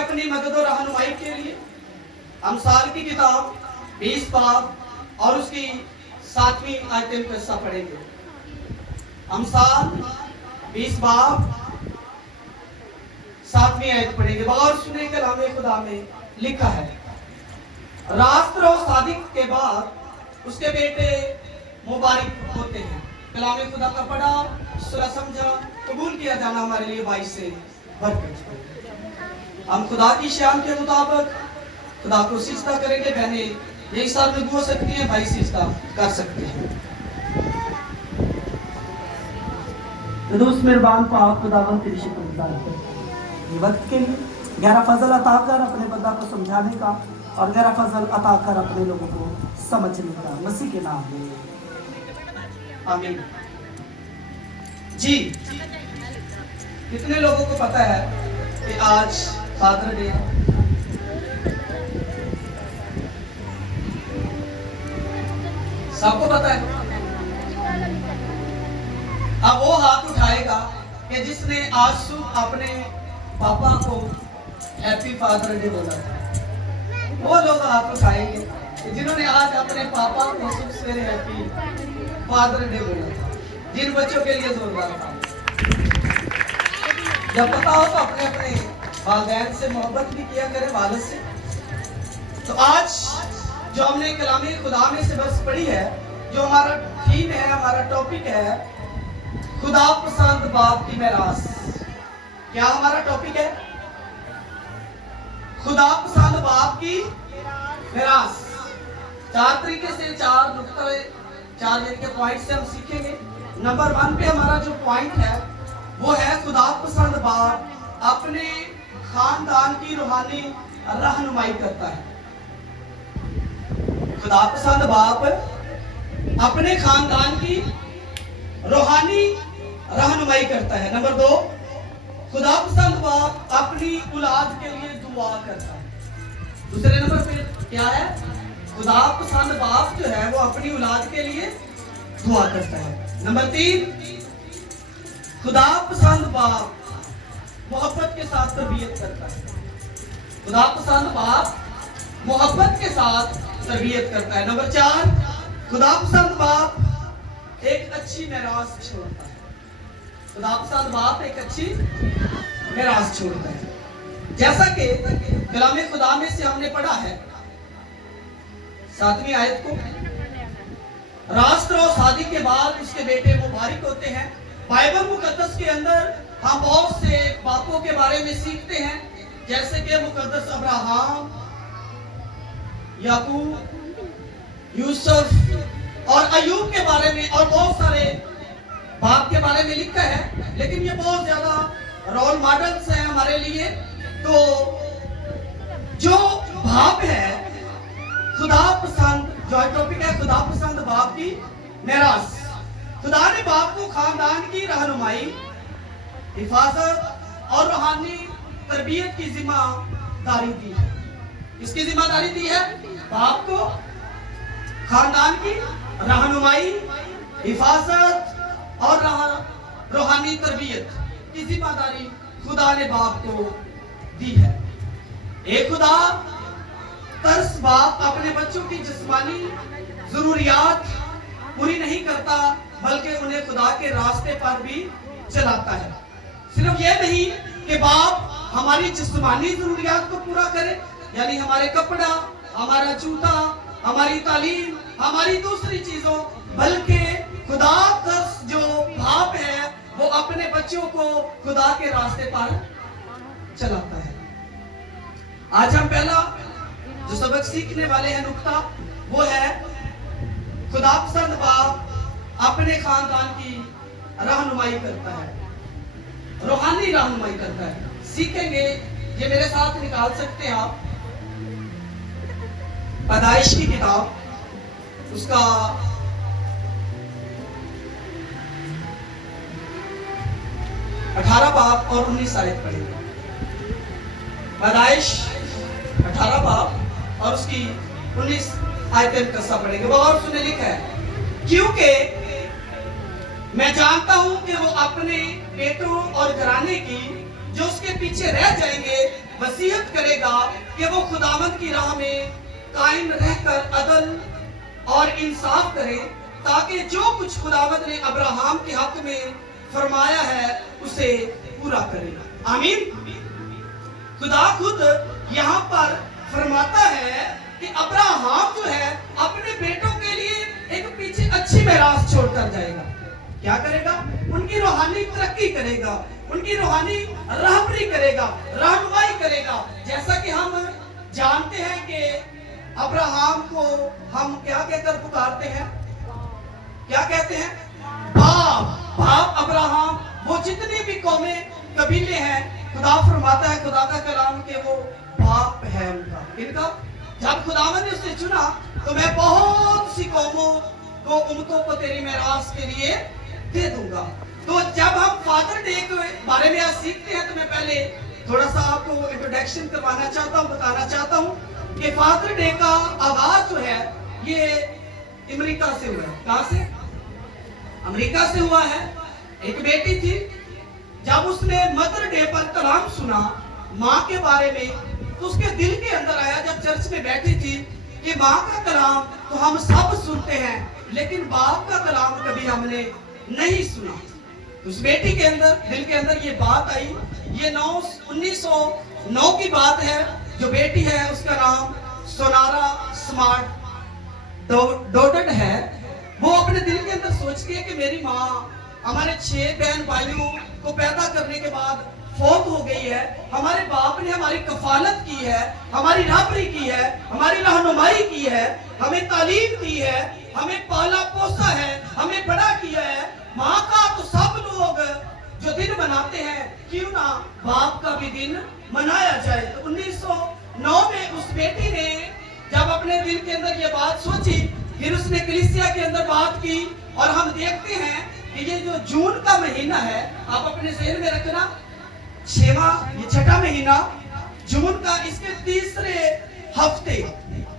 अपनी मदद और रहनुमाई के लिए अमसाल की किताब 20 बाब और उसकी 7वीं आयत का हिस्सा पढ़ेंगे। अमसाल 20 बाब 7वीं आयत पढ़ेंगे। और सुने कलाम खुदा में लिखा है, रास्त्र और सादिक के बाद उसके बेटे मुबारक होते हैं। कलाम खुदा का पढ़ा, सुना, समझा, कबूल किया जाना हमारे लिए बाइस से बरकत। हम खुदा की शान के मुताबिक खुदा को सिजदा करेंगे। बहने यही साल में हो सकती है, भाई सिजदा कर सकते हैं। मेहरबान पाक खुदावन तेरी शुक्रगुजार है ये वक्त के लिए। गहरा फजल अता कर अपने बंदा को समझाने का और गहरा फजल अता कर अपने लोगों को समझने का, मसीह के नाम में आमीन। जी, कितने लोगों को पता है कि आज फादर डे है? सबको पता है? अब वो हाथ उठाएगा कि जिसने आज सुबह अपने पापा को हैप्पी फादर डे बोला था। वो लोग हाथ उठाएंगे जिन्होंने आज अपने पापा को सुबह सवेरे हैप्पी फादर डे बोला था। जिन बच्चों के लिए जोरदार था। जब पता हो तो अपने अपने वालिदैन से मोहब्बत भी किया करें, वालिद से। तो आज जो हमने कलामे खुदा में से बस पढ़ी है, जो हमारा थीम है, हमारा टॉपिक है, खुदा पसंद बाप की मेरास। क्या हमारा टॉपिक है? खुदा पसंद बाप की मेरास। 4 तरीके से, 4 नुक्ते, 4 के पॉइंट से हम सीखेंगे। नंबर 1 पे हमारा जो पॉइंट है वो है खुदा पसंद बाप अपने खानदान की रूहानी रहनुमाई करता है। खुदा पसंद बाप अपने खानदान की रूहानी रहनुमाई करता है। नंबर 2, खुदा पसंद बाप अपनी औलाद के लिए दुआ करता है। दूसरे नंबर पे क्या है? खुदा पसंद बाप जो है वो अपनी औलाद के लिए दुआ करता है। नंबर 3, खुदा पसंद बाप मोहब्बत के साथ तरबियत करता है। खुदा पसंद बाप मोहब्बत के साथ तरबियत करता है। नंबर 4, खुदा पसंद बाप एक अच्छी मेरास छोड़ता है। खुदा पसंद बाप एक अच्छी मेरास छोड़ता है। जैसा कि कलामे खुदा में से हमने पढ़ा है 7वीं आयत को, रास्त्र और शादी के बाद उसके बेटे मुबारक होते हैं। बाइबल मुकद्दस के अंदर हम बहुत से बापों के बारे में सीखते हैं, जैसे कि मुकद्दस अब्राहम, याकूब, यूसुफ और अय्यूब के बारे में, और बहुत सारे बाप के बारे में लिखा है। लेकिन ये बहुत ज्यादा रोल मॉडल्स हैं हमारे लिए। तो जो बाप है, खुदा पसंद, जो टॉपिक है खुदा पसंद बाप की मेरास। खुदा ने बाप को खानदान की रहनुमाई, हिफाजत और रूहानी तरबियत की जिम्मेदारी दी है। इसकी जिम्मेदारी दी है बाप को खानदान की रहनुमाई, हिफाजत और रूहानी तरबियत की जिम्मेदारी खुदा ने बाप को दी है। एक खुदा तरस बाप अपने बच्चों की जिस्मानी जरूरियात पूरी नहीं करता, बल्कि उन्हें खुदा के रास्ते पर भी चलाता है। सिर्फ यह नहीं कि बाप हमारी जिस्मानी जरूरियात को पूरा करे, यानी हमारे कपड़ा, हमारा जूता, हमारी तालीम, हमारी दूसरी चीजों, बल्कि खुदा तरस जो बाप है वो अपने बच्चों को खुदा के रास्ते पर चलाता है। आज हम पहला जो सबक सीखने वाले हैं नुक्ता, वो है खुदा पसंद बाप अपने खानदान की रहनुमाई करता है, रूहानी रहनुमाई करता है। सीखेंगे, ये मेरे साथ निकाल सकते हैं आप, पैदाइश की किताब, उसका 18 बाब और 19 आयत पढ़ेंगे। पैदाइश 18 बाब और उसकी 19 आयतें कस्सा पढ़ेंगे। वो और सुने लिखा है, क्योंकि मैं जानता हूं कि वो अपने बेटों और घराने की जो उसके पीछे रह जाएंगे वसीयत करेगा कि वो खुदावंद की राह में कायम रहकर अदल और इंसाफ करे, ताकि जो कुछ खुदावंद ने अब्राहम के हक में फरमाया है उसे पूरा करेगा। आमीन। खुदा खुद यहाँ पर फरमाता है कि अब्राहम जो है अपने बेटों के लिए एक पीछे अच्छी मिरास छोड़कर जाएगा। क्या करेगा? उनकी रूहानी तरक्की करेगा, उनकी रूहानी रहबरी करेगा, रहनुमाई करेगा। जैसा कि हम जानते हैं कि अब्राहम को हम क्या कहकर पुकारते हैं? क्या कहते हैं? बाप। बाप अब्राहम। वो जितनी भी कौमें कबीले हैं, खुदा फरमाता है, खुदा का कलाम के वो बाप है उनका। इनका जब खुदावंद ने उसे चुना तो मैं बहुत सी कौमों को, उम्मतों को तेरी मेरास के लिए दे दूंगा। तो जब हम फादर डे के बारे में आज सीखते हैं तो मैं पहले थोड़ा सा आपको इंट्रोडक्शन करवाना चाहता हूँ, बताना चाहता हूँ कि फादर डे का आगाज जो है ये अमेरिका से हुआ है। कहां से? अमेरिका से हुआ है। एक बेटी थी, जब उसने मदर डे पर कलाम सुना माँ के बारे में, तो उसके दिल के अंदर आया, जब चर्च में बैठी थी, कि माँ का कलाम तो हम सब सुनते हैं लेकिन बाप का कलाम कभी हमने नहीं सुना। उस बेटी के अंदर, दिल के अंदर ये बात आई। ये 1909 की बात है। जो बेटी है उसका नाम सोनारा स्मार्ट डोडन है। वो अपने दिल के अंदर सोचती है कि मेरी माँ हमारे 6 बहन भाइयों को पैदा करने के बाद फौत हो गई है। हमारे बाप ने हमारी कफालत की है, हमारी रहबरी की है, हमारी रहनुमाई की है, हमें तालीम दी है, हमें पाला पोसा है, हमें बड़ा किया है। माँ का तो सब लोग जो दिन मनाते हैं, क्यों ना बाप का भी दिन मनाया जाए। तो 1909 में उस बेटी ने जब अपने दिल के अंदर ये बात सोची, फिर उसने कलीसिया के अंदर बात की। और हम देखते हैं कि ये जो जून का महीना है, आप अपने ज़हन में रखना, 6वां महीना जून का, इसके तीसरे हफ्ते,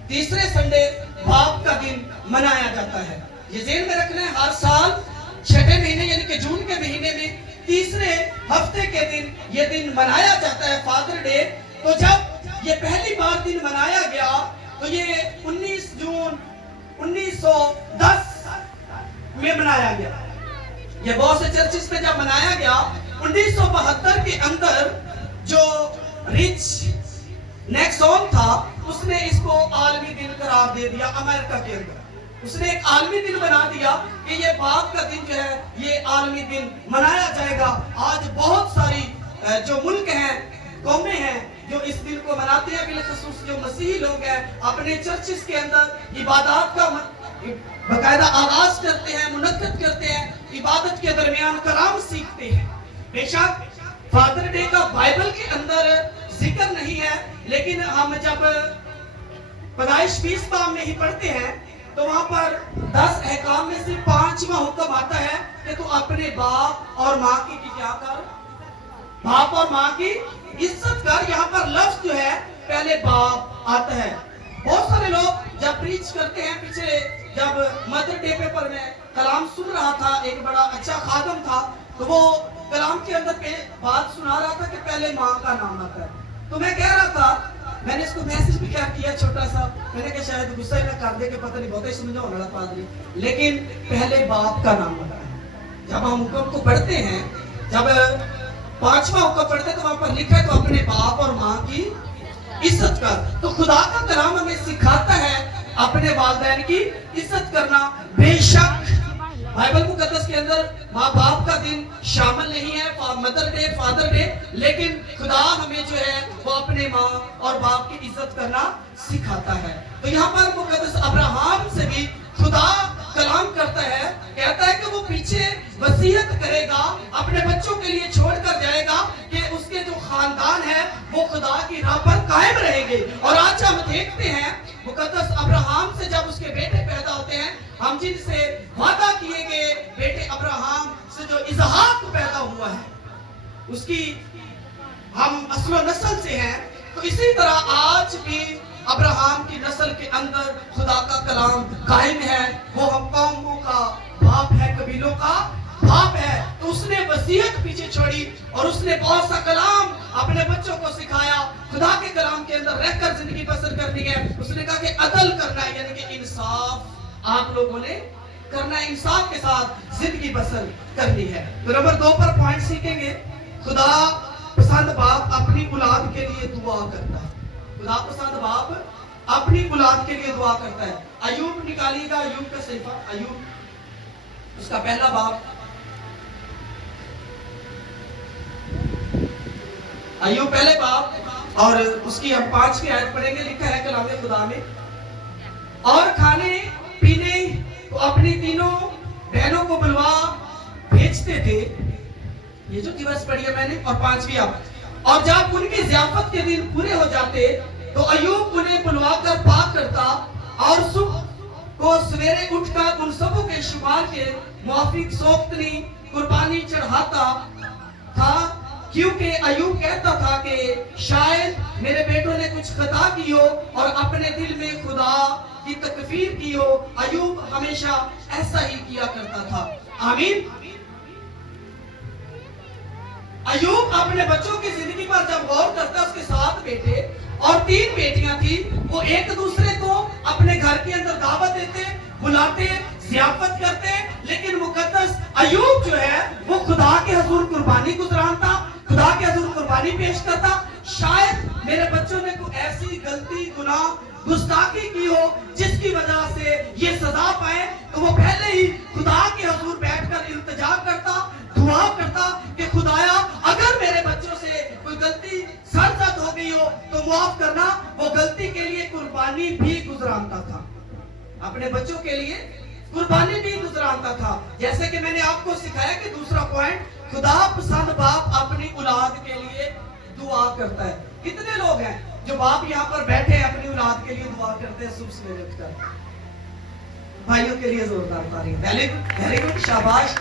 तीसरे संडे बाप का दिन मनाया जाता है। ये ज़हन में रखना है, हर साल 6ठे महीने यानी कि जून के महीने में तीसरे हफ्ते के दिन ये दिन मनाया जाता है, फादर डे। तो जब ये पहली बार दिन मनाया गया तो ये 19 जून 1910 में मनाया गया। ये बहुत से चर्चिस में जब मनाया गया, 1972 के अंदर जो रिच नेक्सॉन था उसने इसको आलमी दिन करार दे दिया। अमेरिका के अंदर उसने एक आलमी दिन बना दिया कि ये बाप का दिन जो है ये आलमी दिन मनाया जाएगा। आज बहुत सारी जो मुल्क हैं, कौमें हैं जो इस दिन को मनाते हैं। बिलखसूस जो मसीही लोग हैं अपने चर्चिस के अंदर इबादत का बकायदा आगाज करते हैं, मुनक्कद करते हैं, इबादत के दरमियान कलाम सीखते हैं। बेशक फादर डे का बाइबल के अंदर जिक्र नहीं है, लेकिन हम जब पैदाइश 20 बाब में ही पढ़ते हैं तो वहां पर 10 अहकाम में से 5वां हुक्म आता है कि तू अपने बाप और माँ की क्या कर? बाप और माँ की इज्जत कर। यहाँ पर लफ्ज जो है पहले बाप आता है। बहुत सारे लोग जब प्रीच करते हैं, पीछे जब मदर डे पे पर मैं कलाम सुन रहा था, एक बड़ा अच्छा खादम था, तो वो कलाम के अंदर पे बात सुना रहा था कि पहले माँ का नाम आता है। तो मैं कह रहा था, मैंने इसको मैसेज भी क्या किया छोटा सा, मैंने कहा शायद गुस्सा ही ना कर दे कि पता नहीं बहुत ही समझाओ लड़ा पादरी, लेकिन पहले बाप का नाम आता है। जब हम हुक्म को पढ़ते हैं, जब 5वां हुक्म पढ़ते हैं तो वहां पर लिखा है तो अपने बाप और माँ की इज्जत कर। तो खुदा का कलाम हमें सिखाता है अपने वालिदैन की इज्जत करना। बेशक बाइबल मुकद्दस के अंदर माँ बाप का दिन शामिल नहीं है, मदर डे, फादर डे, लेकिन खुदा हमें जो है वो अपने माँ और बाप की इज्जत करना सिखाता है। तो यहाँ पर मुकद्दस अब्राहम से भी खुदा कलाम करता है, कहता है कि वो पीछे वसीयत करेगा, अपने बच्चों के लिए छोड़ कर जाएगा कि उसके जो खानदान है वो खुदा की राह पर कायम रहेंगे। और आज हम देखते हैं मुकद्दस अब्राहम से जब उसके बेटे पैदा होते हैं, हम जिनसे वादा किए गए बेटे अब्राहम से जो इसहाक पैदा हुआ है उसकी हम असलो नस्ल से हैं, तो इसी तरह आज भी अब्राहम की नस्ल के अंदर खुदा का कलाम कायम है। वो हम कौमों का बाप है, कबीलों का बाप है। तो उसने वसीयत पीछे छोड़ी और उसने बहुत सा कलाम अपने बच्चों को सिखाया। खुदा के कलाम के अंदर रहकर जिंदगी बसर करनी है। उसने कहा कि अदल करना है, यानी कि इंसाफ आप लोगों ने करना है, इंसाफ के साथ जिंदगी बसर करनी है। तो नंबर 2 पर पॉइंट सीखेंगे, खुदा पसंद बाप अपनी औलाद के लिए दुआ करता है। खुदा पसंद बाप अपनी औलाद के लिए दुआ करता है। अयूब निकालिएगा, अयूब का सहीफा, अयूब उसका पहला बाप, अयूब पहले बाप और उसकी हम 5वीं आयत पढ़ेंगे। लिखा है कलामे खुदा में, और खाने पीने को अपनी तीनों बहनों को बुलवा भेजते थे, ये जो दिवस पढ़ी है मैंने, और 5वीं आयत, और जब उनकी ज़ियाफत के दिन पूरे हो जाते तो अयूब उन्हें बुलवाकर पाक करता और सुबह को सवेरे उठकर उन सबों के शुमार के मुआफिक सोख्तनी कुर्बानी चढ़ाता था, क्योंकि अयूब कहता था कि शायद मेरे बेटों ने कुछ खता की हो और अपने दिल में खुदा की तकफीर की हो। अयूब हमेशा ऐसा ही किया करता था। आमीन। अयूब अपने बच्चों की जिंदगी पर जब गौर करता, उसके 7 बेटे और 3 बेटियां थी, वो एक दूसरे को अपने घर के अंदर दावत देते, बुलाते, ज़ियाफत करते, लेकिन मुकद्दस अयूब जो है वो खुदा के हुजूर कुर्बानी गुजरानता, खुदा के हुजूर कुर्बानी पेश करता। शायद मेरे बच्चों ने कोई ऐसी गलती, गुनाह, गुस्ताखी की हो जिसकी वजह से ये सजा पाए, तो वो पहले ही खुदा के हुजूर बैठकर इल्तिजा करता, दुआ करता कि खुदाया अगर मेरे बच्चों से कोई गलती सरजद हो गई हो तो माफ करना। वो गलती के लिए कुर्बानी भी गुजरानता था, अपने बच्चों के लिए कुर्बानी भी गुजरानता था। जैसे कि मैंने आपको सिखाया कि दूसरा पॉइंट, खुदा पसंद बाप अपनी औलाद के लिए दुआ करता है। कितने लोग हैं जो बाप यहाँ पर बैठे हैं अपनी औलाद के लिए दुआ करते हैं सुबह सवेरे उठकर? भाइयों के लिए जोरदार तारीफ, वेरी गुड, शाबाश।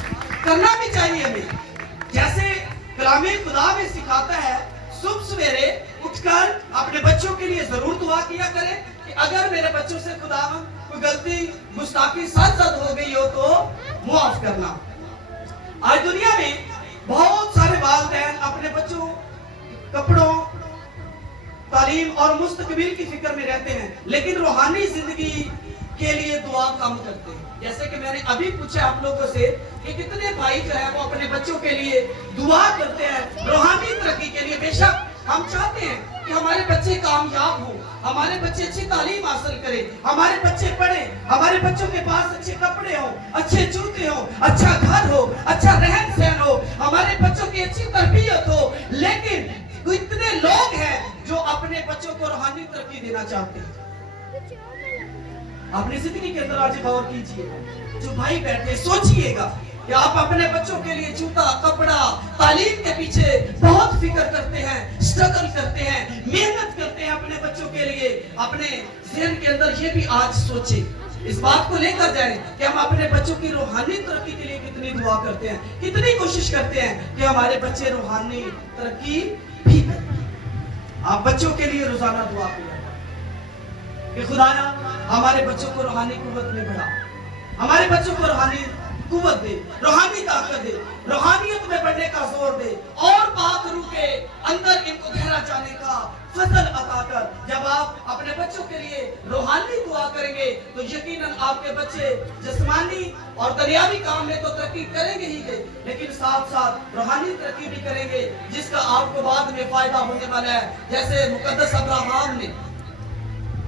करना भी चाहिए हमें, जैसे कलामे खुदा में सिखाता है, सुबह सवेरे उठकर अपने बच्चों के लिए जरूर दुआ किया करें कि अगर मेरे बच्चों से खुदा कोई गलती, गुस्ताखी सरजद हो गई हो तो माफ करना। आज दुनिया में बहुत सारे वालिदैन अपने बच्चों कपड़ों, तालीम और मुस्तकबिल की फिक्र में रहते हैं, लेकिन रूहानी जिंदगी के लिए दुआ कम करते हैं। जैसे कि मैंने अभी पूछा आप लोगों से कि कितने भाई जो है वो अपने बच्चों के लिए दुआ करते हैं रूहानी तरक्की के लिए। बेशक हम चाहते हैं कि हमारे बच्चे कामयाब हों, हमारे बच्चे अच्छी तालीम हासिल करें, हमारे बच्चे पढ़ें, हमारे बच्चों के पास अच्छे कपड़े हो, अच्छे जूते हो, अच्छा घर हो, अच्छा रहन सहन हो, हमारे बच्चों की अच्छी तरबियत हो। लेकिन इतने लोग हैं जो अपने बच्चों को रूहानी तरक्की देना चाहते हैं। अपनी जिंदगी के अंदर आज गौर कीजिए, जो भाई बैठे सोचिएगा कि आप अपने बच्चों के लिए जूता, कपड़ा, तालीम के पीछे बहुत फिक्र करते हैं, स्ट्रगल करते हैं, मेहनत करते हैं अपने बच्चों के लिए। अपने ज़हन के अंदर ये भी आज सोचे, इस बात को लेकर जाएं कि हम अपने बच्चों की रूहानी तरक्की के लिए कितनी दुआ करते हैं, कितनी कोशिश करते हैं कि हमारे बच्चे रूहानी तरक्की भी करें। आप बच्चों के लिए रोजाना दुआ करें कि खुदाया हमारे बच्चों को रूहानी कुव्वत में बढ़ा, हमारे बच्चों को रूहानी कुव्वत दे, रूहानी ताकत दे, रूहानियत में बढ़ने का जोर दे, और पाक रूह के अंदर इनको गहरा जाने का फजल अता कर। जब आप अपने बच्चों के लिए रूहानी दुआ करेंगे तो यकीनन आपके बच्चे जिस्मानी और दुनियावी काम में तो तरक्की करेंगे ही, लेकिन साथ साथ रूहानी तरक्की भी करेंगे, जिसका आपको बाद में फायदा होने वाला है। जैसे मुकद्दस अब्राहम ने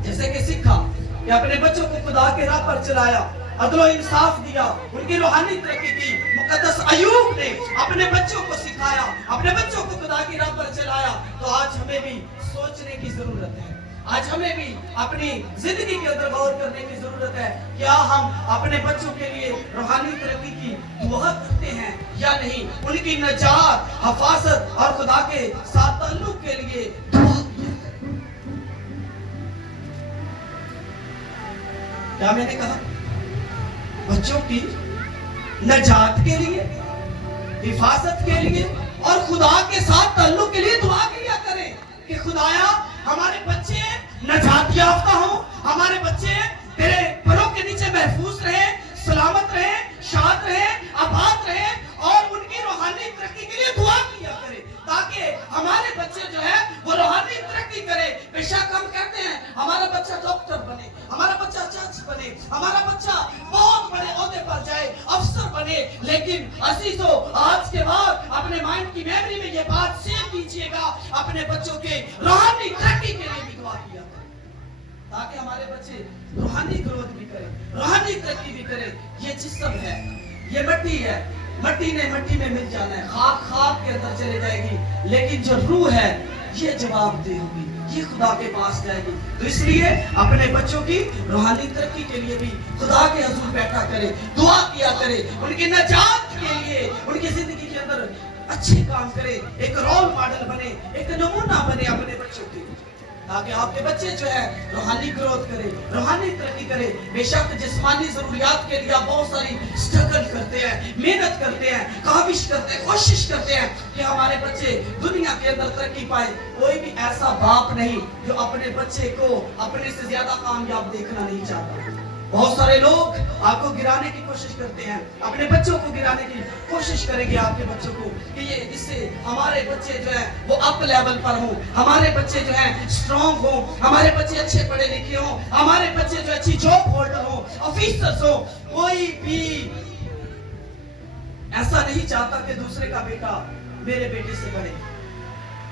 जैसे कि सीखा कि अपने बच्चों को खुदा के राह पर चलाया, अदलो इंसाफ दिया, उनकी रूहानी तरक्की की। मुकद्दस अयूब ने अपने बच्चों को सिखाया, अपने बच्चों को खुदा की राह पर चलाया। तो आज हमें भी सोचने की जरूरत है, आज हमें भी अपनी जिंदगी के अंदर गौर करने की जरूरत है, क्या हम अपने बच्चों के लिए रूहानी तरक्की की दुआ करते हैं या नहीं, उनकी नजात, हिफाजत और खुदा के साथ ताल्लुक के लिए दुआ। क्या मैंने कहा? बच्चों की नजात के लिए, हिफाजत के लिए और खुदा के साथ ताल्लुक के लिए दुआ किया करें कि खुदाया हमारे बच्चे नजात याफ्ता हो, हमारे बच्चे तेरे परों के नीचे महफूज रहे, सलामत रहे, शाद रहे, आबाद रहे, और उनकी रूहानी तरक्की के लिए दुआ किया करें, ताकि हमारे बच्चे जो है वो रूहानी तरक्की तरक्की करे। बेशक हम कहते हैं हमारा बच्चा डॉक्टर बने, हमारा बच्चा जज बने, हमारा बच्चा बहुत बड़े ओहदे पर जाए, अफसर बने, लेकिन अजीजों आज के बाद अपने माइंड की मेमोरी में ये बात सेव कीजिएगा, अपने बच्चों के रूहानी तरक्की के लिए भी दुआ किया करें, ताकि हमारे बच्चे रूहानी ग्रोथ भी करें, रूहानी तरक्की भी करें। ये जिस्म है, ये मिट्टी है, मिट्टी ने मिट्टी में मिल जाना है, खाक खाक के अंदर चले जाएगी, लेकिन जो रूह है ये जवाबदेह होगी, ये खुदा के पास जाएगी। तो इसलिए अपने बच्चों की रूहानी तरक्की के लिए भी खुदा के हजूर बैठा करे, दुआ किया करे, उनकी नजात के लिए, उनकी जिंदगी के अंदर अच्छे काम करे, एक रोल मॉडल बने, एक नमूना बने अपने बच्चों के, ताकि आपके बच्चे जो है रूहानी ग्रोथ करे, रूहानी तरक्की करे। बेशक जिस्मानी जरूरियात के लिए बहुत सारी स्ट्रगल करते हैं, मेहनत करते हैं, काविश करते हैं, कोशिश करते हैं कि हमारे बच्चे दुनिया के अंदर तरक्की पाए। कोई भी ऐसा बाप नहीं जो अपने बच्चे को अपने से ज्यादा कामयाब देखना नहीं चाहता। बहुत सारे लोग आपको गिराने की कोशिश करते हैं, अपने बच्चों को गिराने की कोशिश करेंगे आपके बच्चों को, कि ये इससे हमारे बच्चे जो है वो अप लेवल पर हों, हमारे बच्चे जो है स्ट्रॉन्ग हों, हमारे बच्चे अच्छे पढ़े लिखे हों, हमारे बच्चे जो अच्छी जॉब होल्डर हों, ऑफिसर्स हों। कोई भी ऐसा नहीं चाहता कि दूसरे का बेटा मेरे बेटे से बढ़े,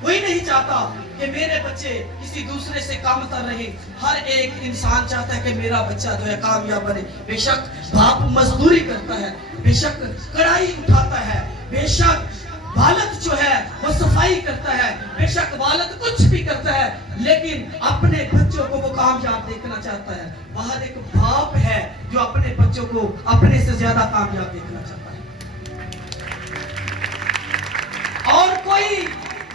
कोई नहीं चाहता कि मेरे बच्चे किसी दूसरे से कम तर रहे। हर एक इंसान चाहता है कि मेरा बच्चा जो है कामयाब बने। बेशक बाप मजदूरी करता है, बेशक कढ़ाई उठाता है, बेशक वालिद जो है वो सफाई करता है, बेशक वालिद कुछ भी करता है, लेकिन अपने बच्चों को वो कामयाब देखना चाहता है। वहां एक बाप है जो अपने बच्चों को अपने से ज्यादा कामयाब देखना चाहता है। और कोई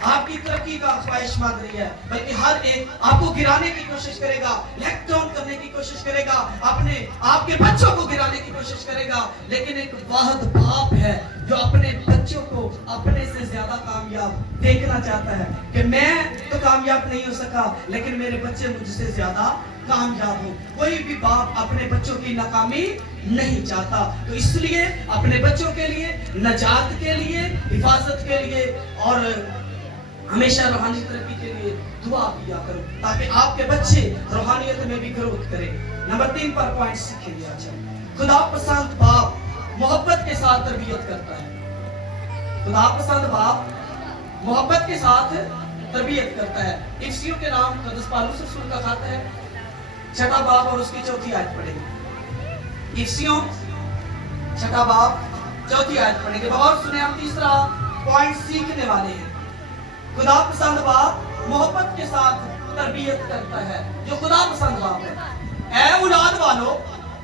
आपकी तरक्की का ख्वाहिशमंद नहीं है, बल्कि हर एक आपको गिराने की कोशिश करेगा, लेग डाउन करने की कोशिश करेगा, अपने आपके बच्चों को गिराने की कोशिश करेगा। लेकिन एक वाहिद बाप है जो अपने बच्चों को अपने से ज्यादा कामयाब देखना चाहता है, कि मैं तो कामयाब नहीं हो सका, लेकिन मेरे बच्चे मुझसे ज्यादा कामयाब हो। कोई भी बाप अपने बच्चों की नाकामी नहीं चाहता। तो इसलिए अपने बच्चों के लिए, नजात के लिए, हिफाजत के लिए और हमेशा रूहानी तरक्की के लिए दुआ किया करो, ताकि आपके बच्चे रूहानियत में भी ग्रोथ करें। नंबर 3 पर पॉइंट सीखेंगे। अच्छा, खुदा पसंद बाप मोहब्बत के साथ तरबियत करता है। खुदा पसंद बाप मोहब्बत के साथ तरबियत करता है। इफ्सियों के नाम कदस पालूस रसूल का खाता है, 6वां बाब और उसकी 4थी आयत पढ़ेंगे। इफ्सियों 6वां बाब 4थी आयत पढ़ेंगे। और सुने, हम तीसरा पॉइंट सीखने वाले हैं। खुदा पसंद बाप मोहब्बत के साथ तरबियत करता है। जो खुदा पसंद बाप है, ऐ औलाद वालों,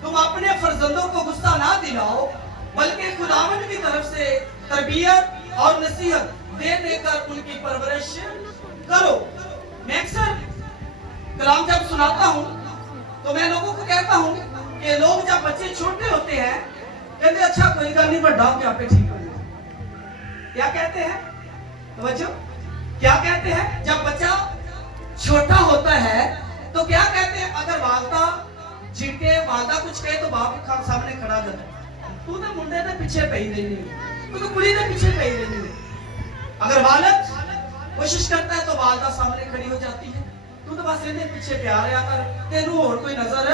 तुम अपने फर्जंदों को गुस्सा ना दिलाओ, बल्कि खुदावंद की तरफ से तरबियत और नसीहत दे देकर उनकी परवरिश करो। मैं अक्सर कलाम जब सुनाता हूँ तो मैं लोगों को कहता हूँ कि लोग जब बच्चे छोटे होते हैं कहते अच्छा कोई गल नहीं, बड़ा हो के आपे ठीक हो जाएगा। क्या कहते हैं? तो बच्चों क्या कहते हैं? जब बच्चा छोटा होता है तो क्या कहते हैं? अगर वालदा जिनके वालदा कुछ कहे तो बाप के सामने खड़ा जाता है, तू तो मुंडे ने पीछे पे ही नहीं, तू तो कुड़ी ने पीछे पे ही नहीं। अगर वालिद कोशिश करता है तो वालदा सामने खड़ी हो जाती है, तू तो बस इन्हें पीछे प्यार या कर, तेनू और कोई नजर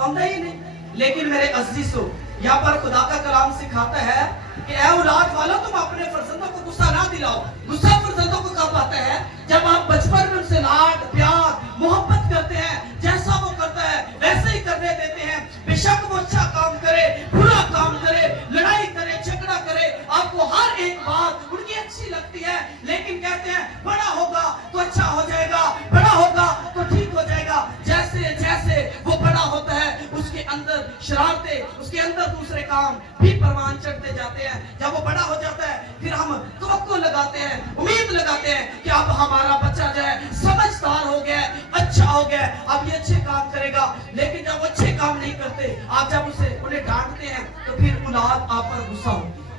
आंदा ही नहीं। लेकिन मेरे अजीजों, यहाँ पर खुदा का कलाम सिखाता है कि ऐ औलाद वालों, तुम अपने फर्जंदों को गुस्सा ना दिलाओ। गुस्सा फर्जंदों को कब आता है? जब आप बचपन में उनसे लाड प्यार मोहब्बत करते हैं, जैसा वो करता है वैसे ही करने देते हैं। बेशक वो अच्छा काम करे, बुरा काम करे, लड़ाई करे, झगड़ा करे, आपको हर एक बात उनकी अच्छी लगती है, लेकिन कहते हैं बड़ा होगा तो अच्छा हो जाएगा, बड़ा होगा तो ठीक हो जाएगा। जैसे जैसे वो बड़ा होता है उसके अंदर शरारतें, उसके अंदर दूसरे काम भी परवान चढ़ते जाते हैं। जब वो बड़ा हो जाता है फिर हम तवक्को लगाते हैं, उम्मीद लगाते हैं कि अब हमारा बच्चा जो है समझदार हो गया, अच्छा हो गया, अब ये अच्छे काम करेगा। लेकिन जब अच्छे काम नहीं करते, आप जब उन्हें डांटते हैं तो फिर औलाद आप पर गुस्सा होती है।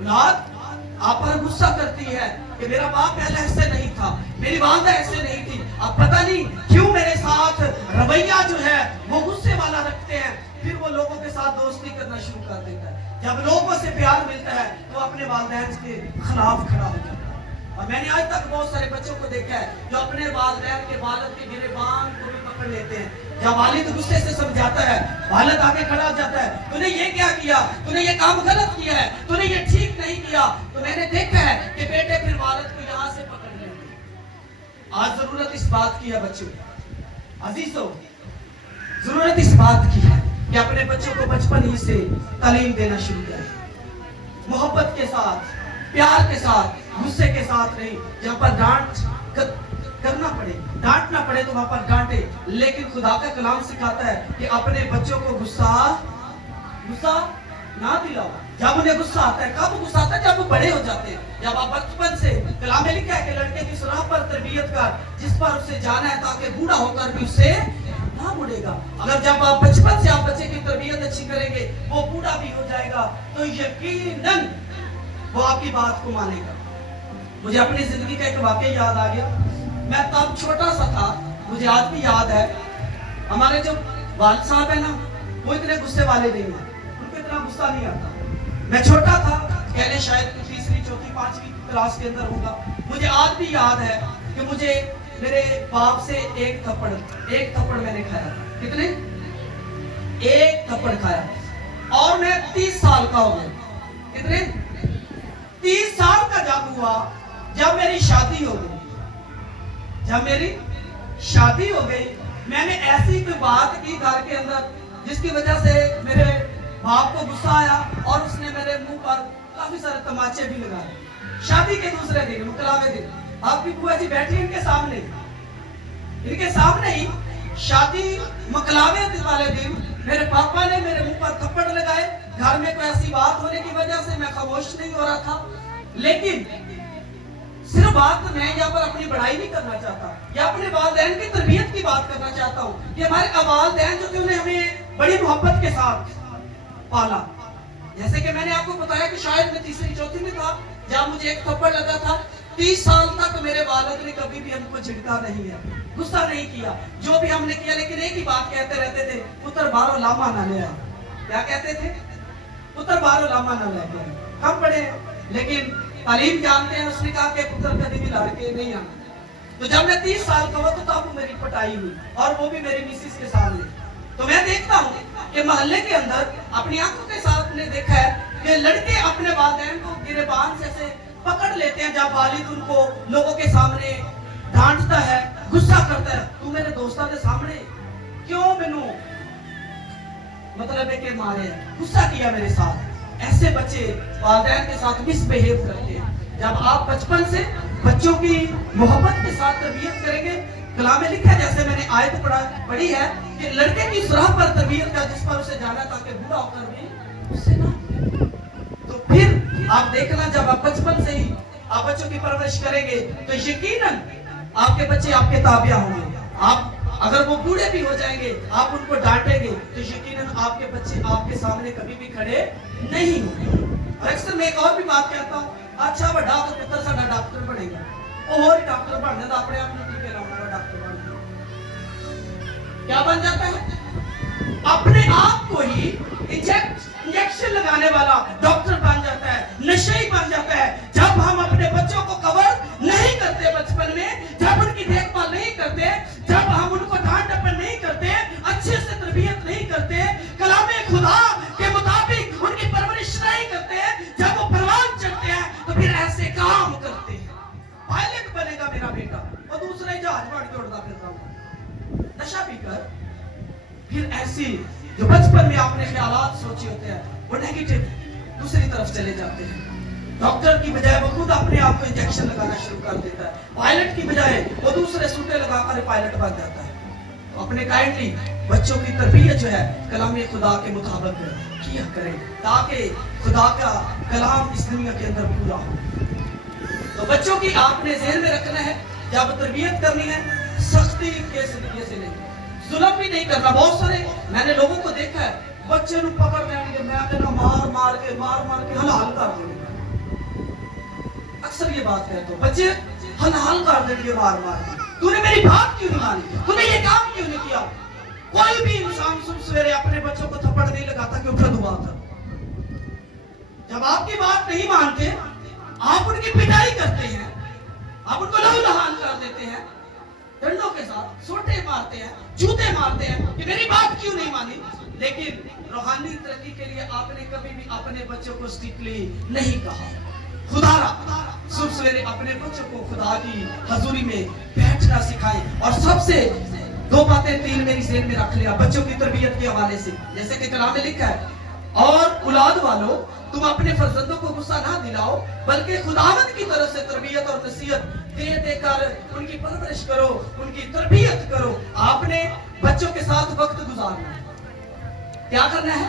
औलाद आप पर गुस्सा करती है कि मेरा बाप पहले ऐसे नहीं था, मेरी वालिदा ऐसे नहीं थी, अब पता नहीं क्यों मेरे साथ रवैया जो है वो गुस्से वाला रखते हैं। फिर वो लोगों के साथ दोस्ती करना शुरू कर देता है। जब लोगों से प्यार मिलता है तो अपने वालिदैन के खिलाफ खड़ा हो जाता है। اور میں نے آج تک بہت سارے بچوں کو دیکھا ہے جو اپنے والدین کے والد کے گریبان کو بھی پکڑ لیتے ہیں. جب والد غصے سے سمجھاتا ہے, والد آگے کھڑا ہو جاتا ہے, تو نے یہ کیا کیا, تو نے یہ کام غلط کیا ہے, تو نے یہ ٹھیک نہیں کیا, تو میں نے دیکھا ہے کہ بیٹے پھر والد کو یہاں سے پکڑ لیتے ہیں. آج ضرورت اس بات کی ہے بچوں, عزیزو ضرورت اس بات کی ہے کہ اپنے بچوں کو بچپن ہی سے تعلیم دینا شروع کریں, محبت کے ساتھ, پیار کے ساتھ, غصے کے ساتھ نہیں. جہاں پر ڈانٹ کرنا پڑے, ڈانٹنا پڑے تو وہاں پر ڈانٹے, لیکن خدا کا کلام سکھاتا ہے کہ اپنے بچوں کو غصہ نہ دلاؤ. جب انہیں غصہ آتا ہے, کب غصہ آتا ہے, جب وہ بڑے ہو جاتے ہیں. جب آپ بچپن سے, کلام میں لکھا ہے کہ لڑکے کی راہ پر تربیت کر جس پر اسے جانا ہے تاکہ بوڑھا ہو کر بھی اسے نہ بڑھے گا. اگر جب آپ بچپن سے آپ بچے کی تربیت اچھی کریں گے, وہ بوڑھا بھی ہو جائے گا تو یقیناً وہ آپ کی بات کو مانے گا. مجھے اپنی زندگی کا ایک واقعہ یاد آ گیا. میں تب چھوٹا سا تھا, مجھے آج بھی یاد ہے. ہمارے جو والد صاحب ہیں نا, وہ اتنے غصے والے نہیں ہیں, ان کو اتنا غصہ نہیں آتا. میں چھوٹا تھا, کہنے شاید تیسری چوتھی پانچویں کلاس کے اندر ہوگا. مجھے آج بھی یاد ہے کہ مجھے میرے باپ سے ایک تھپڑ میں نے کھایا. کتنے؟ ایک تھپڑ کھایا. اور میں 30 سال کا ہو گیا. کتنے؟ 30 سال کا جب ہوا, جب میری شادی ہو گئی. میں نے ایسی کوئی بات کی گھر کے اندر جس کی وجہ سے میرے باپ کو غصہ آیا اور اس نے میرے منہ پر کافی سارے تماچے بھی لگائے. شادی کے دوسرے دن, مکلاوے دن, آپ کی بوا جی بیٹھی ان کے سامنے ہی شادی مکلاوے والے دن میرے پاپا نے میرے منہ پر تھپڑ لگائے. گھر میں کوئی ایسی بات ہونے کی وجہ سے میں خاموش نہیں ہو رہا تھا, لیکن صرف بات میں یہاں پر اپنی بڑائی نہیں کرنا چاہتا یا اپنے والدین کی تربیت کی بات کرنا چاہتا ہوں کہ ہمارے والدین جو تھے انہیں ہمیں بڑی محبت کے ساتھ پالا. جیسے کہ میں نے آپ کو بتایا کہ شاید میں تیسری چوتھی میں تھا جب مجھے ایک تھپڑ لگا تھا. 30 سال تک میرے والد نے کبھی بھی ہم کو جھڑکا نہیں ہے, غصہ نہیں کیا, جو بھی ہم نے کیا. لیکن ایک ہی بات کہتے رہتے تھے, پتر بارو لاما نہ لے آ. کیا کہتے تھے؟ پتر بارو لاما نہ لے کے. ہم پڑھے لیکن تعلیم جانتے ہیں. اس نے کہا کہ پتر کبھی بھی لڑکے نہیں آنا. تو جب میں 30 سال کا ہوا تو تب میری پٹائی ہوئی, اور وہ بھی میری مسز کے سامنے. تو میں دیکھتا ہوں کہ محلے کے اندر اپنی آنکھوں کے ساتھ نے دیکھا ہے کہ لڑکے اپنے والدین کو گریبان سے پکڑ لیتے ہیں جب والد ان کو لوگوں کے سامنے ڈانٹتا ہے, غصہ کرتا ہے. تو میرے دوستوں کے سامنے کیوں مینوں مطلب ہے کہ مارے, غصہ کیا میرے ساتھ. ایسے بچے والدین کے ساتھ مس بہیو کرتے ہیں. جب آپ بچپن سے بچوں کی محبت کے ساتھ تربیت کریں گے, کلام میں لکھا ہے جیسے میں نے آیت پڑھی ہے کہ لڑکے کی راہ پر تربیت کا جس پر اسے جانا تاکہ بوڑھا ہو کر بھی اسے نہ. تو پھر آپ دیکھنا جب آپ بچپن سے ہی آپ بچوں کی پرورش کریں گے تو یقیناً آپ کے بچے آپ کے تابع ہوں گے. آپ اگر وہ بوڑھے بھی ہو جائیں گے, آپ ان کو ڈانٹیں گے تو یقیناً آپ کے بچے آپ کے سامنے کبھی بھی کھڑے نہیں ہوں گے. اور اکثر میں ایک اور بھی بات کہتا ہوں, اچھا بڑا تو پتر سا ڈاکٹر بنے گا, اور ڈاکٹر بننے تو اپنے آپ نہیں ٹھیک ہے, ڈاکٹر بن کیا بن جاتا ہے, اپنے آپ کو ہی انجیکشن لگانے والا ڈاکٹر بن جاتا ہے, نشئی بن جاتا ہے. جب ہم اپنے بچوں کو کور نہیں کرتے بچپن میں, جب ان کی دیکھ بھال نہیں کرتے, جب ہم ان کو ڈانٹ ڈپٹ نہیں کرتے, اچھے سے تربیت نہیں کرتے, کلام خدا کے مطابق ان کی پرورش نہیں کرتے, جب وہ پروان چڑھتے ہیں تو پھر ایسے کام کرتے ہیں. پائلٹ بنے گا میرا بیٹا, اور دوسرا ہی جہاز باڑ کے اڑتا پھرتا ہوں, نشہ پی کر. پھر ایسی جو بچپن میں آپ نے خیالات سوچے ہوتے ہیں وہ نیگیٹو دوسری طرف چلے جاتے ہیں. ڈاکٹر کی بجائے وہ خود اپنے آپ کو انجیکشن لگانا شروع کر دیتا ہے. پائلٹ کی بجائے وہ دوسرے سوٹے لگا کر پائلٹ بن جاتا ہے. تو اپنے کائنڈلی بچوں کی تربیت جو ہے کلام خدا کے مطابق کیا کریں تاکہ خدا کا کلام اس دنیا کے اندر پورا ہو. تو بچوں کی آپ نے ذہن میں رکھنا ہے, جب تربیت کرنی ہے سختی کے ذریعے سے نہیں, ظلم بھی نہیں کرنا. بہت سارے میں نے لوگوں کو دیکھا ہے بچے نو پکڑ لیں گے, میں کہنا مار مار کے حلال کر دیں گے. اکثر یہ بات کہتا ہوں, بچے حلال کر دیں گے مار مار کے. تو نے میری بات کیوں نہیں مانی, تو نے یہ کام کیوں نہیں کیا. کوئی بھی انسان صبح سویرے اپنے بچوں کو تھپڑ نہیں لگاتا کہ اٹھا دعا کر. جب آپ کی بات نہیں مانتے آپ ان کی پٹائی کرتے ہیں, आप उनको लहूलुहान कर देते हैं, डंडों के साथ सोटे मारते हैं, जूते मारते हैं कि मेरी बात क्यों नहीं मानी। लेकिन रूहानी तरक्की के लिए आपने कभी भी अपने बच्चों को स्ट्रिक्टली नहीं कहा। खुदारा सुबह सवेरे अपने बच्चों को खुदा की हजूरी में बैठना सिखाएं। और सबसे दो बातें तीन मेरी ज़हन में रख लिया बच्चों की तरबियत के हवाले से, जैसे कि कलाम में लिखा है, और औलाद वालों तुम अपने फर्जंदों को गुस्सा ना दिलाओ, बल्कि खुदावंद की तरफ से तरबियत और नसीहत दे देकर उनकी परवरिश करो, उनकी तरबियत करो। आपने बच्चों के साथ वक्त गुजारना है। क्या करना है?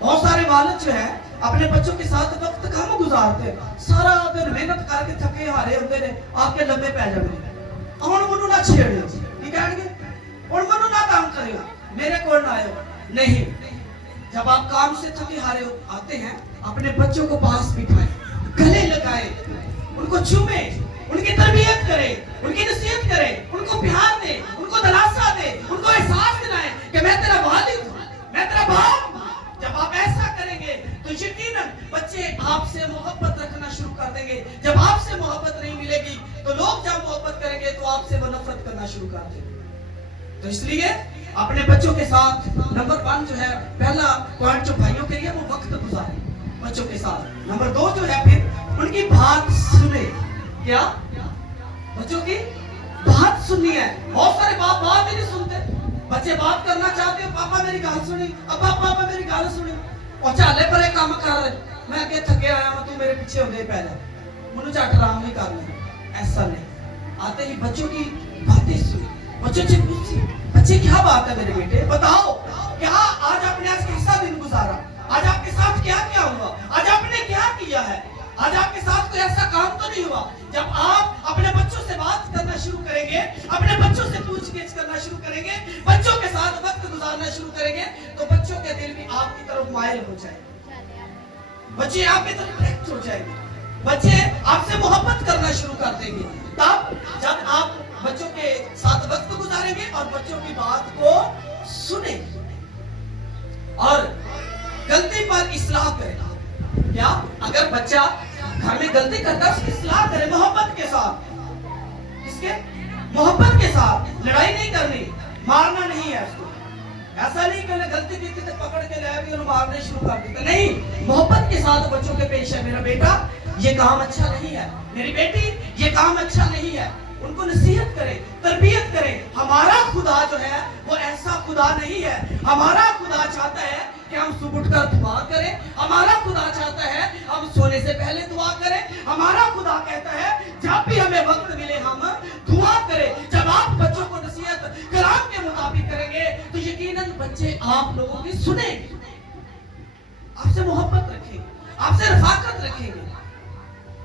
बहुत सारे वालिद जो है अपने बच्चों के साथ वक्त कम गुजारते हैं, सारा दिन मेहनत करके थके हारे होते ने, आपके लंबे पै जाते और मनु ना छेड़ियो, ठीक है, और मनु ना काम करेगा, मेरे को ना आयो नहीं। जब आप काम से थके हारे आते हैं, अपने बच्चों को पास बिठाएं, गले लगाए, उनको चूमे, उनकी तरबियत करें, उनकी नसीहत करें, उनको प्यार दे, उनको दिलासा दे, उनको एहसास दिलाएं कि मैं तेरा वालिद हूं, मैं तेरा बाप हूं। जब आप ऐसा करेंगे तो यकीनन बच्चे आपसे मोहब्बत रखना शुरू कर देंगे। जब आपसे मोहब्बत नहीं मिलेगी तो लोग जब मोहब्बत करेंगे तो आपसे वो नफरत करना शुरू कर देंगे। तो इसलिए अपने बच्चों के साथ नंबर 1 जो है, पहला पॉइंट जो भाइयों के लिए, वो वक्त गुजारें बच्चों के साथ। नंबर 2 जो है, फिर उनकी बात सुने। क्या? बच्चों की बात सुननी है। बहुत सारे बाप बात ही नहीं सुनते। बच्चे बात करना चाहते हो, पापा मेरी गाल सुनी, अब पापा मेरी गाल सुनी, और चाले पर एक काम कर रहे, मैं आगे थके आया हूं, तू मेरे पीछे हो गई, पहले मुझे चाट आराम नहीं करना। ऐसा नहीं, आते ही बच्चों की बातें सुनी, बच्चों से पूछी, बच्चे क्या बात है मेरे बेटे, बताओ क्या आज आपने आज कैसा दिन गुजारा, आज आपके साथ क्या क्या हुआ, आज आपने क्या किया है, आज आपके साथ कोई ऐसा काम तो नहीं हुआ। जब आप अपने बच्चों से बात करना शुरू करेंगे, अपने बच्चों से पूछ-गिछ करना शुरू करेंगे, बच्चों के साथ वक्त गुजारना शुरू करेंगे, तो बच्चों के दिल भी आपकी तरफ माइल हो जाएंगे, बच्चे आपकी तरफ अट्रैक्ट हो जाएंगे, बच्चे आपसे मोहब्बत करना शुरू कर देंगे। तब जब आप बच्चों के साथ वक्त गुजारेंगे और बच्चों की बात को सुनेंगे और गलती पर इस्लाह करें। क्या? अगर बच्चा घर में गलती करता है उसकी इस्लाह करें मोहब्बत के साथ। किसके? मोहब्बत के साथ। लड़ाई नहीं करनी, मारना नहीं है उसको। ऐसा नहीं कि गलती की थी तो पकड़ के ले गए और मारने शुरू कर देते, नहीं। मोहब्बत के साथ बच्चों के पेश है, मेरा बेटा ये काम अच्छा नहीं है, मेरी बेटी ये काम अच्छा नहीं है, उनको नसीहत करें, तरबियत करें। हमारा खुदा जो है वो ऐसा खुदा नहीं है। हमारा खुदा चाहता है कि हम सुबह उठकर दुआ करें, हमारा खुदा चाहता है हम सोने से पहले दुआ करें, हमारा खुदा कहता है जब भी हमें वक्त मिले हम दुआ करें। जब आप बच्चों को नसीहत कलाम के मुताबिक करेंगे तो यकीनन बच्चे आप लोगों की सुनेंगे, आपसे मोहब्बत रखेंगे, आपसे रफाकत रखेंगे।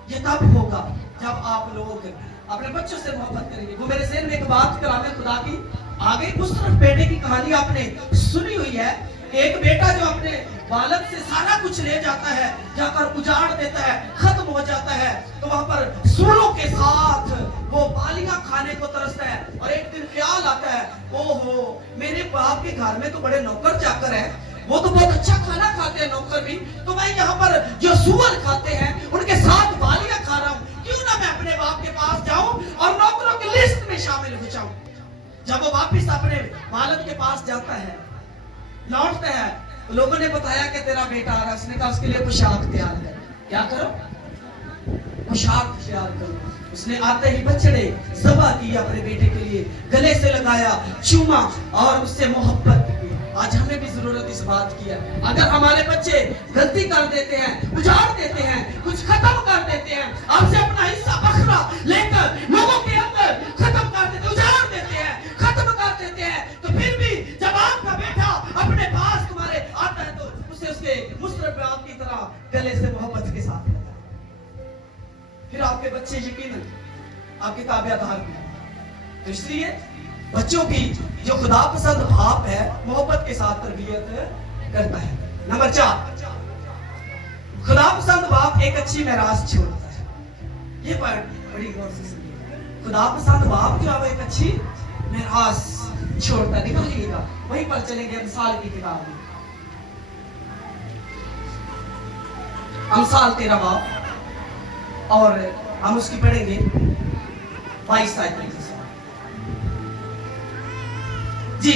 ये तब होगा जब आप लोग अपने बच्चों से मोहब्बत करेंगे। वो मेरे ज़हन में एक बात कलाम खुदा की आ गई। मुस्तरफ बेटे की कहानी आपने सुनी हुई है। एक बेटा जो अपने बालक से सारा कुछ ले जाता है, जाकर उजाड़ देता है, खत्म हो जाता है, तो वहां पर सूरों के साथ वो बालियां खाने को तरसता है। और एक दिन ख्याल आता है, ओहो मेरे बाप के घर में तो बड़े नौकर चाकर हैं, वो तो बहुत अच्छा खाना खाते हैं नौकर भी, तो मैं यहाँ पर जो सूअर खाते हैं उनके साथ बालियां खा रहा हूँ, क्यों ना मैं अपने बाप के पास जाऊं और नौकरों की लिस्ट में शामिल हो जाऊं। जब वो वापिस अपने बालक के पास जाता है, लौटता है, तो लोगों ने बताया कि तेरा बेटा आ रहा है। उसने कहा उसके लिए पोशाक तैयार कर। क्या करो? पोशाक तैयार करो। उसने आते ही बछड़े ज़बह किया अपने बेटे के लिए, गले से लगाया, चूमा और उससे मोहब्बत की। आज हमें भी जरूरत इस बात की है। अगर हमारे बच्चे गलती कर देते हैं, उजाड़ देते हैं, कुछ खत्म कर देते हैं, आपसे अपना हिस्सा बखरा लेकर लोगों के अंदर खत्म कर देते, उजाड़ देते हैं, खत्म कर देते हैं, तो फिर भी जब आपका बेटा अपने पास तुम्हारे आता है तो उसे उसके मुस्तरफ बाप की तरह गले से मोहब्बत के साथ लेता है। फिर आपके बच्चे यकीनन आपके ताबेदार भी। तो इसलिए बच्चों की जो खुदा पसंद बाप है मोहब्बत के साथ तरबियत करता है। नंबर 4, खुदा पसंद बाप एक अच्छी मेरास छोड़ता है। ये पॉइंट बड़ी गौर से सुनिए। खुदा पसंद बाप जो है एक अच्छी मेरास छोड़ता है। निकालिएगा, वहीं पर चलेंगे अमसाल की किताब में। अमसाल 13 बाब और हम उसकी पढ़ेंगे 22 आयत की जी।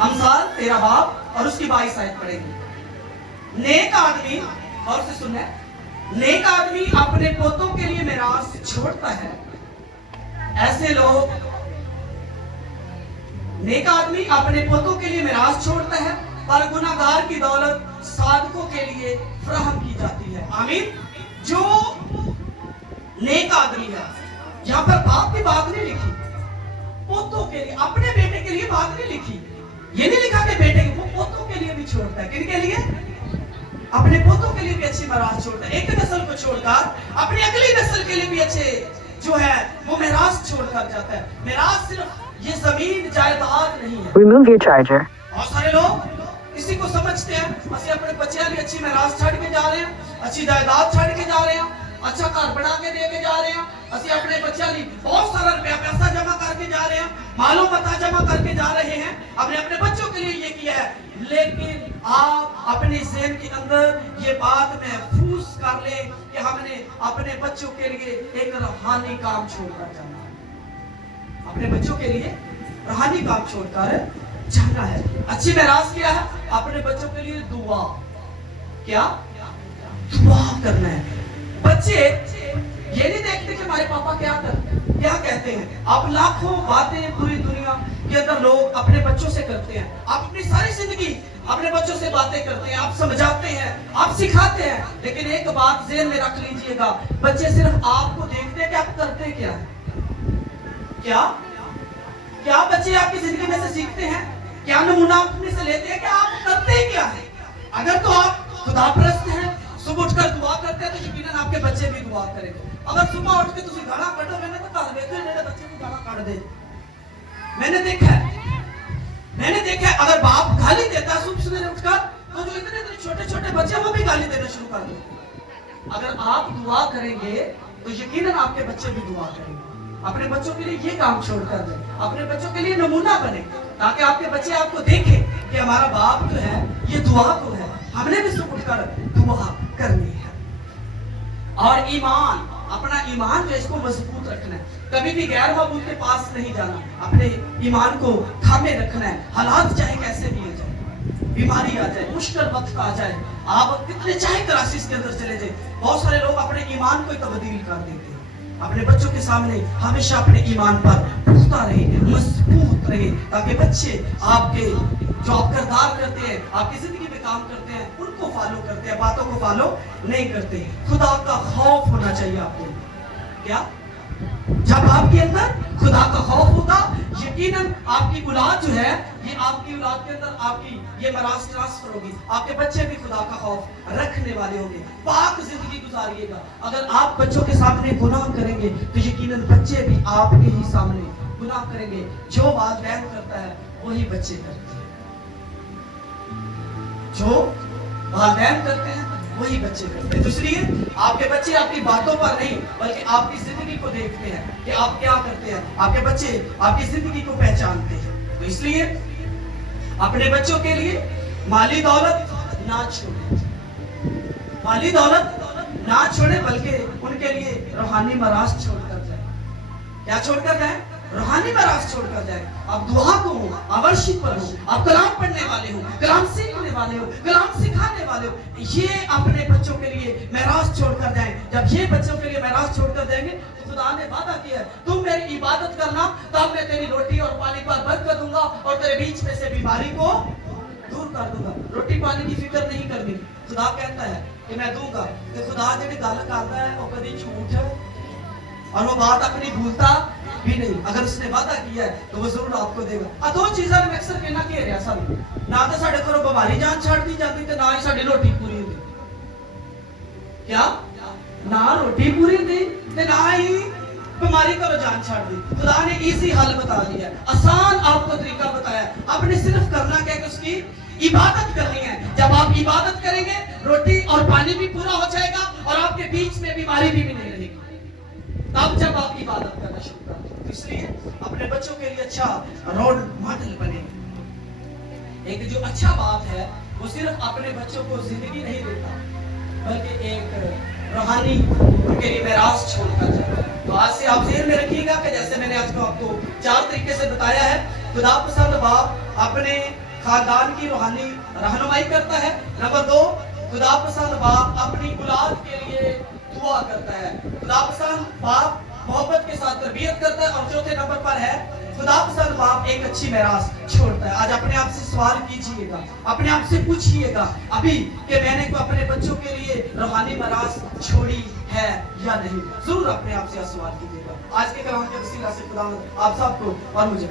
अमसाल 13 बाब और उसकी 22 आयत पढ़ेगी। नेक आदमी, और से सुनना, नेक आदमी अपने पोतों के लिए मिरास छोड़ता है। ऐसे लोग, नेक आदमी अपने पोतों के लिए मिरास छोड़ता है, पर गुनाहगार की दौलत साधकों के लिए फराहम की जाती है। आमीन। जो नेक आदमी है, यहां पर बाप की बात नहीं लिखी, पोतों के लिए, अपने बेटे के लिए बात नहीं लिखी। ये नहीं लिखा कि बेटे वो पोतों के लिए भी छोड़ता है। किनके लिए? अपने पोतों के लिए भी अच्छी मिरास छोड़ता है। एक नस्ल को छोड़कर अपनी अगली नस्ल के लिए भी अच्छे जो है वो मिरास छोड़कर जाता है। मिरास सिर्फ ये जमीन जायदाद नहीं है। Remove your charger. बहुत सारे लोग इसी को समझते हैं, ਅਸੀਂ अपने बच्चों लिए अच्छी मिरास छड़ के जा रहे हैं, अच्छी जायदाद छड़ के जा रहे हैं, अच्छा घर बना के दे के जा रहे हैं, ਅਸੀਂ अपने बच्चों लिए बहुत सारा रुपया पैसा जमा करके जा रहे हैं, मालो मता जमा करके जा रहे हैं, हमने अपने बच्चों के लिए ये किया है। लेकिन आप अपने ज़हन के अंदर ये बात महफूज कर ले कि हमने अपने बच्चों के लिए एक रूहानी काम छोड़कर जाना है। अपने बच्चों के लिए रूहानी काम छोड़कर जाना है। अच्छी मिरास क्या है? अपने बच्चों के लिए दुआ। क्या? दुआ करना है। बच्चे ये नहीं देखते कि हमारे पापा क्या कहते हैं। आप लाखों बातें पूरी दुनिया के अंदर लोग अपने बच्चों से करते हैं। आप अपनी सारी जिंदगी अपने बच्चों से बातें करते हैं, आप समझाते हैं, आप सिखाते हैं, लेकिन एक बात ज़हन में रख लीजिएगा, बच्चे सिर्फ आपको देखते हैं कि आप करते क्या है। क्या बच्चे आपकी जिंदगी में से सीखते हैं? क्या नमूना अपने से लेते हैं कि आप करते क्या है? अगर तो आप खुदापरस्त हैं, सुबह उठकर दुआ करते हैं, तो यकीनन आपके बच्चे भी दुआ करेंगे। अगर सुबह उठ के तुसी गाना कटोगे ना, तो घर देखे मेरे बच्चे को गाना काट दे। मैंने देखा है अगर बाप गाली देता है सुबह सवेरे उठकर, तो जो इतने छोटे छोटे बच्चे वो भी गाली देना शुरू कर देते। अगर आप दुआ करेंगे तो यकीनन आपके बच्चे भी दुआ करेंगे। अपने बच्चों के लिए ये काम छोड़कर दें, अपने बच्चों के लिए नमूना बने, ताकि आपके बच्चे आपको देखें कि हमारा बाप जो है ये दुआ को है, हमने भी सुबह उठकर दुआ करनी है। और ईमान, अपना ईमान जो इसको मजबूत रखना है, कभी भी गैर माबूद के पास नहीं जाना, अपने ईमान को थामे रखना है। हालात चाहे कैसे भी हो जाए, बीमारी आ जाए, मुश्किल वक्त आ जाए, आप कितने चाहे क्राइसिस के अंदर चले जाए, बहुत सारे लोग अपने ईमान को तब्दील कर देते हैं। अपने बच्चों के सामने हमेशा अपने ईमान पर पुख्ता रहे, मजबूत रहे, ताकि बच्चे आपके जो आप किरदार करते हैं, आपकी जिंदगी में काम करते हैं, उनको फॉलो करते हैं, बातों को फॉलो नहीं करते। खुदा का खौफ होना चाहिए आपको। क्या? जब आपके अंदर खुदा का खौफ होगा, यकीनन आपकी औलाद जो है, ये आपकी औलाद के अंदर आपकी ये मिरास ट्रांसफर होगी। आपके बच्चे भी खुदा का खौफ रखने वाले होंगे, पाक जिंदगी गुजारिएगा। अगर आप बच्चों के सामने गुनाह करेंगे, तो यकीनन बच्चे भी आपके ही सामने गुनाह करेंगे। जो वालिदैन करता है वही बच्चे करते हैं, जो वालिदैन करते हैं वही बच्चे करते हैं। तो इसलिए आपके बच्चे आपकी बातों पर नहीं, बल्कि आपकी जिंदगी को देखते हैं कि आप क्या करते हैं। आपके बच्चे आपकी जिंदगी को पहचानते हैं। तो इसलिए अपने बच्चों के लिए माली दौलत ना छोड़ें, माली दौलत ना छोड़ें, बल्कि उनके लिए रूहानी मिरास छोड़कर जाए। क्या छोड़कर जाए? रूहानी मिरास छोड़कर जाए। आप दुआ को हो, आप वर्शिप पर हो, आप कलाम पढ़ने वाले हो, कलाम सीखने वाले हो, कलाम सिखाने वाले हो, ये अपने बच्चों के लिए मिरास छोड़कर जाएं। जब ये बच्चों के लिए मिरास छोड़कर जाएंगे, तो खुदा ने वादा किया है, तुम मेरी इबादत करना, तब मैं तेरी रोटी और पानी पर बरकत दूंगा और तेरे बीच में से बीमारी को दूर कर दूंगा। रोटी पानी की फिक्र नहीं करनी। खुदा कहता है कि मैं दूंगा। तो खुदा जो गल करता है वो कभी झूठ है और वो बात अपनी भूलता भी नहीं। अगर उसने वादा किया है तो वो जरूर आपको देगा। दो चीज़ां ने अक्सर कहना कि रहा सानू, ना तो साडे घरों बीमारी जान छाड़ती जाती, ते ना ही साडी रोटी पूरी होती। क्या? ना रोटी पूरी होती ते ना ही बीमारी घरों जान छाड़ दी। खुदा ने इजी हल बता दिया, आसान आपको तरीका बताया। आपने सिर्फ करना क्या है कि उसकी इबादत करनी है। जब आप इबादत करेंगे, रोटी और पानी भी पूरा हो जाएगा और आपके बीच में बीमारी भी नहीं रहेगी। तब जब आप इबादत करना शुरू करें, तो इसलिए अपने बच्चों के लिए अच्छा रोल मॉडल बने। एक जो अच्छा बाप है वो सिर्फ अपने बच्चों को जिंदगी नहीं देता, बल्कि एक रूहानी उनके लिए मिरास छोड़कर जाता है। तो आज से आप ज़हन में रखिएगा कि आज को आपको 4 तरीके से बताया है। खुदा पसंद बाप अपने खानदान की रूहानी रहनुमाई करता है। नंबर 2, खुदा पसंद बाप अपनी औलाद के लिए दुआ करता है। खुदा पसंद बाप मोहब्बत के साथ तरबियत करता है। और चौथे नंबर पर है खुदा पसंद बाप एक अच्छी मेरास छोड़ता है। आज अपने आप से सवाल कीजिएगा, अपने आप से पूछिएगा अभी कि मैंने अपने बच्चों के लिए रूहानी मेरास छोड़ी है या नहीं। जरूर अपने आप से सवाल कीजिएगा। आज के कलाम के वसीला से खुदा आप सबको और मुझे